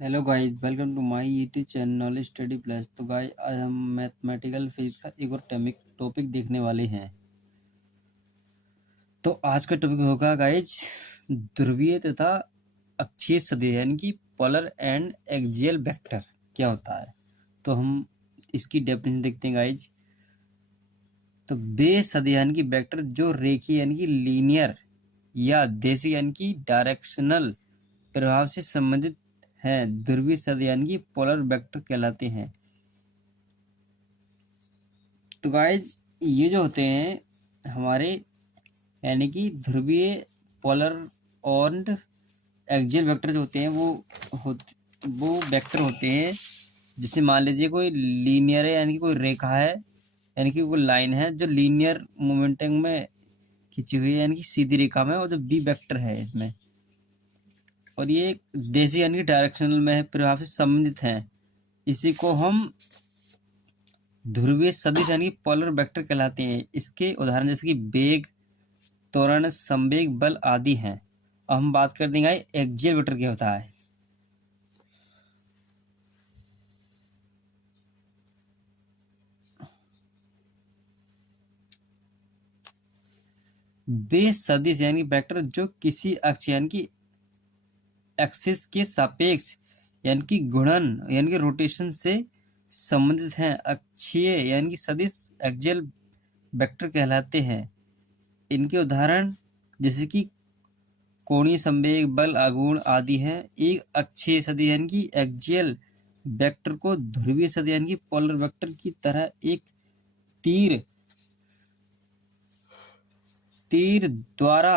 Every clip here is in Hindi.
Hello guys, welcome to my YouTube channel knowledge study plus. तो गाइस, आज हम मैथमेटिकल फिजिक्स का एक और टॉपिक देखने वाले हैं। तो आज का टॉपिक होगा गाइस, ध्रुवीय तथा अक्षीय सदिश यानी कि पोलर एंड एक्सियल वेक्टर क्या होता है। तो हम इसकी डेफिनेशन देखते हैं गाइस। तो वे सदिश यानी कि वेक्टर जो रेखीय यानी कि लीनियर या देशीय यानी कि डायरेक्शनल प्रभाव से संबंधित हैं, ध्रुवीय सदिश यानी कि पोलर वेक्टर कहलाते हैं। तो गाइज, ये जो होते हैं हमारे यानी कि ध्रुवीय, पोलर और एक्सियल वेक्टर जो होते हैं वो वेक्टर होते हैं। जैसे मान लीजिए कोई लीनियर है यानी कि कोई रेखा है यानी कि कोई लाइन है जो लीनियर मोमेंटम में खींची हुई है यानी कि सीधी रेखा में, और जो बी वेक्टर है इसमें, और ये देशी यानी कि डायरेक्शनल में प्रभाव से संबंधित हैं। इसी को हम ध्रुवीय सदिश यानी पोलर वेक्टर कहलाते हैं। इसके उदाहरण जैसे कि वेग, त्वरण, संवेग, बल आदि हैं। अब हम बात कर देंगे एक्सियल वेक्टर क्या होता है। वे सदिश यानी वेक्टर जो किसी अक्ष यानी कि एक्सिस के सापेक्ष यानी कि गुणन यानी कि रोटेशन से संबंधित हैं। अक्षीय यानी कि सदिश एक्सियल वेक्टर कहलाते हैं। इनके उदाहरण जैसे कि कोणीय संवेग, बल, आघूर्ण आदि हैं। एक अक्षीय सदिश यानी कि एक्सियल वेक्टर को ध्रुवीय सदिश यानी कि पोलर वेक्टर की तरह एक तीर तीर द्वारा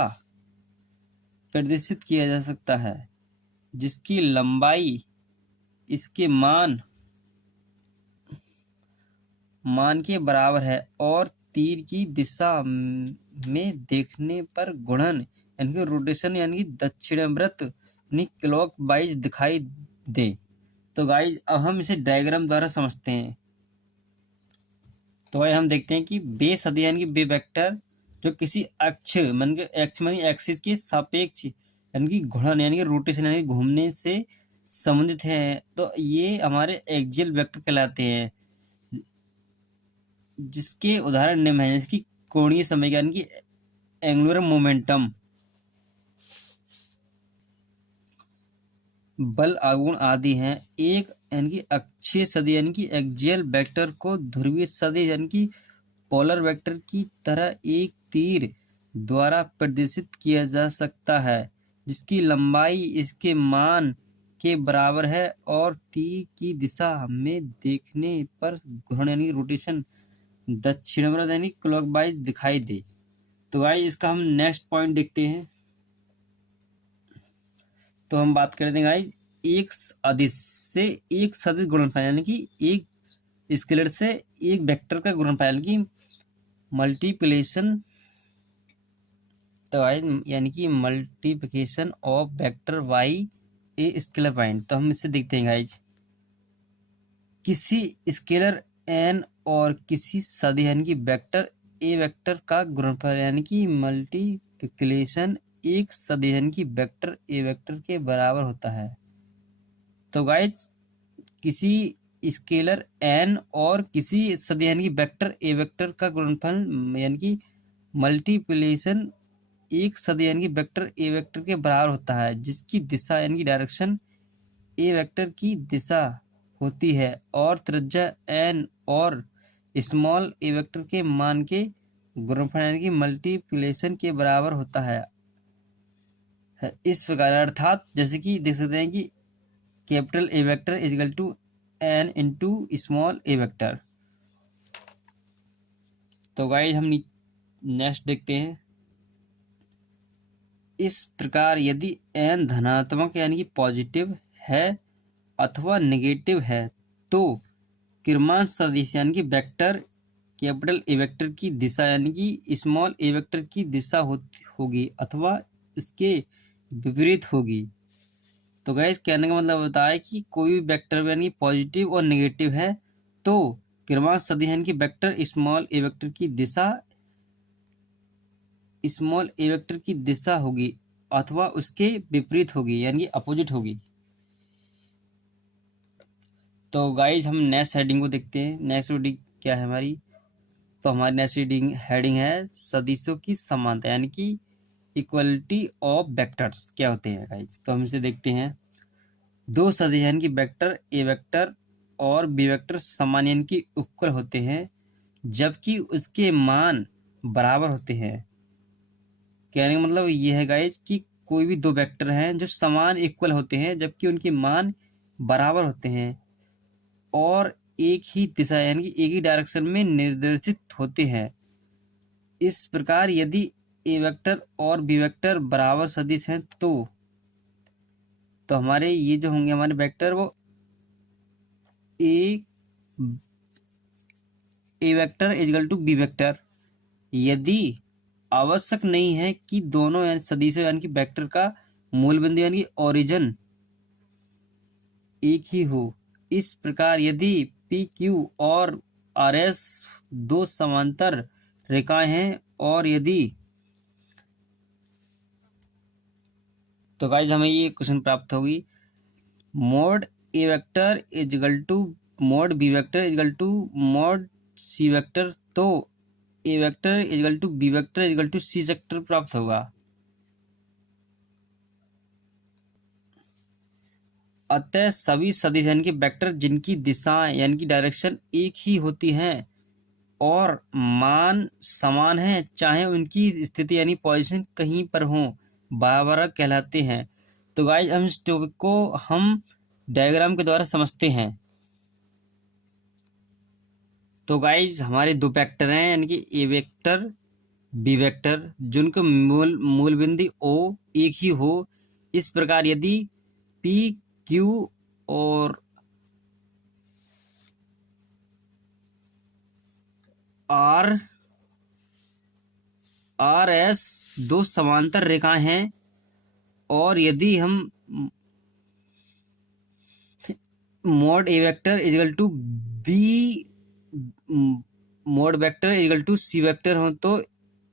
प्रदर्शित किया जा सकता है, जिसकी लंबाई इसके मान के बराबर है और तीर की दिशा में देखने पर गुणन यानी कि रोटेशन यानी कि दक्षिणावर्त यानी क्लॉकवाइज दिखाई दे। तो गाइज, अब हम इसे डायग्राम द्वारा समझते हैं। तो भाई हम देखते हैं कि बे सदिश यानी कि बे वेक्टर जो किसी अक्ष मन के एक्स मानी एक्सिस के सापेक्ष यानी कि घूर्णन यानी कि रोटेशन यानी घूमने से संबंधित हैं, तो ये हमारे एक्सियल वेक्टर कहलाते हैं। जिसके उदाहरण निम्न है, जैसे कि कोणीय संवेग यानी कि एंगुलर मोमेंटम, बल, आघूर्ण आदि हैं। एक यानी कि अक्षीय सदिश यानी कि एक्सियल वेक्टर को ध्रुवीय सदिश यानी कि पोलर वेक्टर की तरह एक तीर द्वारा प्रदर्शित किया जा सकता है, जिसकी लंबाई इसके मान के बराबर है और तीर की दिशा में देखने पर घूर्णन यानी रोटेशन दक्षिणावर्त यानी क्लॉकवाइज दिखाई दे। तो भाई इसका हम नेक्स्ट पॉइंट देखते हैं। तो हम बात कर देंगे भाई एक अदिश से एक सदिश गुणनफल यानी कि एक स्केलर से एक वेक्टर का गुणनफल यानी कि मल्टीप्लिकेशन। तो यानी कि multiplication of vector by a scalar point. तो हम इससे देखते हैं गाइज, किसी स्केलर एन और किसी सदिश यानी कि वेक्टर ए वेक्टर का गुणनफल यानी कि मल्टीप्लिकेशन एक सदिश यानी कि वेक्टर ए वेक्टर के बराबर होता है। तो गाइज, किसी स्केलर एन और किसी सदिश यानी कि वेक्टर ए वेक्टर का गुणनफल यानी कि मल्टीप्लिकेशन एक सदिश यानी कि वेक्टर ए वेक्टर के बराबर होता है, जिसकी दिशा यानी कि डायरेक्शन ए वेक्टर की दिशा होती है और त्रिज्या एन और स्मॉल ए वेक्टर के मान के गुणनफल यानी कि मल्टीप्लिकेशन के बराबर होता है। इस प्रकार अर्थात जैसे कि देख सकते हैं कि capital A vector is equal to n into small a vector. तो गाइस, हम नेक्स्ट देखते हैं। इस प्रकार यदि एन धनात्मक यानी कि पॉजिटिव है अथवा नेगेटिव है, तो किरमान सदिश यानी कि वेक्टर कैपिटल ए वेक्टर की दिशा यानी कि स्मॉल ए वेक्टर की दिशा होगी अथवा इसके विपरीत होगी। तो गाइस, कहने का मतलब होता है कि कोई भी वेक्टर यानी पॉजिटिव और नेगेटिव है तो किरमान सदिश यानी कि वेक्टर स्मॉल ए वेक्टर की दिशा होगी अथवा उसके विपरीत होगी यानी कि अपोजिट होगी। तो गाइज हम नेक्स्ट हेडिंग को देखते हैं। नेक्स्ट हेडिंग क्या है हमारी? तो हमारी नेक्स्ट हेडिंग है सदिशों की समानता, यानी कि इक्वलिटी ऑफ वेक्टर्स क्या होते हैं गाइज। तो हम इसे देखते हैं। दो सदिश यानी कि वेक्टर ए वेक्टर और बी वेक्टर समान यानी कि इक्वल होते हैं जबकि उसके मान बराबर होते हैं। कहने का मतलब ये है गाइज कि कोई भी दो वेक्टर हैं जो समान इक्वल होते हैं जबकि उनके मान बराबर होते हैं और एक ही दिशा यानी कि एक ही डायरेक्शन में निर्देशित होते हैं। इस प्रकार यदि ए वेक्टर और बी वेक्टर बराबर सदिश हैं तो हमारे ये जो होंगे हमारे वेक्टर वो A vector equal to B vector. यदि आवश्यक नहीं है कि दोनों यानी सदिशों यानी कि वेक्टर का मूल बिंदु यानी कि ओरिजिन एक ही हो। इस प्रकार यदि पी क्यू और आर एस दो समांतर रेखाएं हैं और यदि तो गाइज हमें ये क्वेश्चन प्राप्त होगी mod A vector equal to mod B vector equal to mod C vector. तो A vector equal to B vector equal to C vector प्राप्त होगा। अतः सभी सदिश यानी कि वेक्टर जिनकी दिशा यानी कि डायरेक्शन एक ही होती हैं और मान समान हैं चाहे उनकी स्थिति यानी पोजीशन कहीं पर हो बराबर कहलाते हैं। तो गाइज हम इस टॉपिक को हम डायग्राम के द्वारा समझते हैं। तो गाइज हमारे दो वेक्टर हैं यानी कि ए वेक्टर बी वेक्टर जिनका मूल बिंदु ओ एक ही हो। इस प्रकार यदि पी क्यू और आर एस दो समांतर रेखाएं हैं और यदि हम mod A vector equal to B mod vector equal to C vector हो तो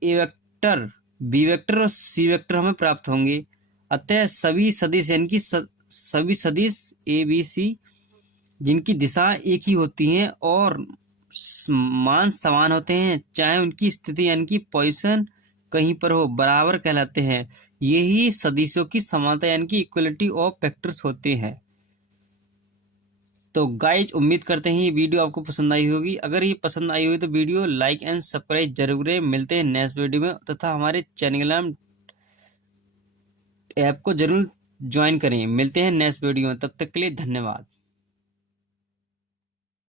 ए वेक्टर बी वेक्टर और सी वेक्टर हमें प्राप्त होंगे। अतः सभी सदिश यानी कि सभी सदिश ए बी सी जिनकी दिशा एक ही होती हैं और मान समान होते हैं चाहे उनकी स्थिति यानी कि पोजीशन कहीं पर हो बराबर कहलाते हैं। यही सदिशों की समानता यानी कि इक्वलिटी ऑफ वेक्टर्स होते हैं। तो गाइज उम्मीद करते हैं ये वीडियो आपको पसंद आई होगी। अगर ये पसंद आई हुई तो वीडियो लाइक एंड सब्सक्राइब जरूर करें। मिलते हैं नेक्स्ट वीडियो में तथा हमारे टेलीग्राम ऐप को जरूर ज्वाइन करें। मिलते हैं नेक्स्ट वीडियो में, तब तक के लिए धन्यवाद।